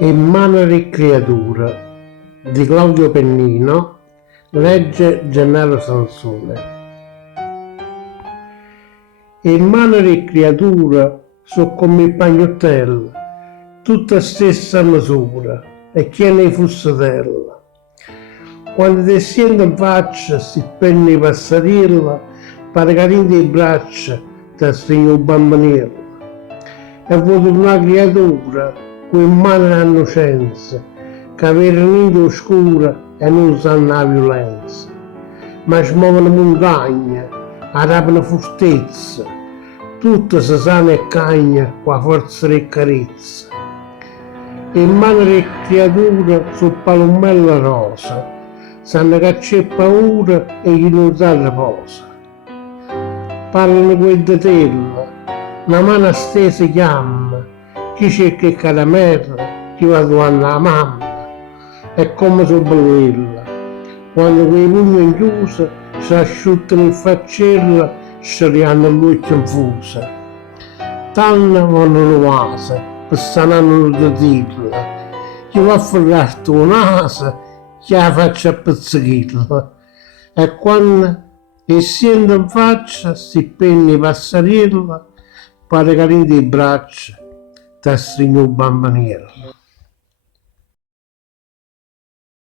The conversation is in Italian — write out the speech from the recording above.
E Manere creatura di Claudio Pennino, legge Gennaro Sansone. E Manere creatura so come il pagnottello, tutta stessa misura, e chi ne fosse terra. Quando ti sento in faccia, si penni passarella, pare che di braccia ti stringo un bambinello. E vuoi una creatura con mano innocenza, che avere nido oscura e non sanno la violenza, ma smuovono montagne, arrabbiano fortezze, tutte si sanno e cagna con la forza e carezza. E in mano le creature su palomella rosa, sanno che c'è paura e chi non sa riposa. Parlano quei di terra, una mano stesa chiama, chi cerca il caramello, chi va davanti alla mamma, è come su bella. Quando quei pugni in chiusa si asciuttano il faccello, sciariando l'occhio infusa. Tanto vanno le vase, per sanare di dirla, chi va a ferrarti un naso, chi la faccia a pizzichilla. E quando essendo in faccia, si penni passarella, pare che di braccia, ti stringo un bambinello.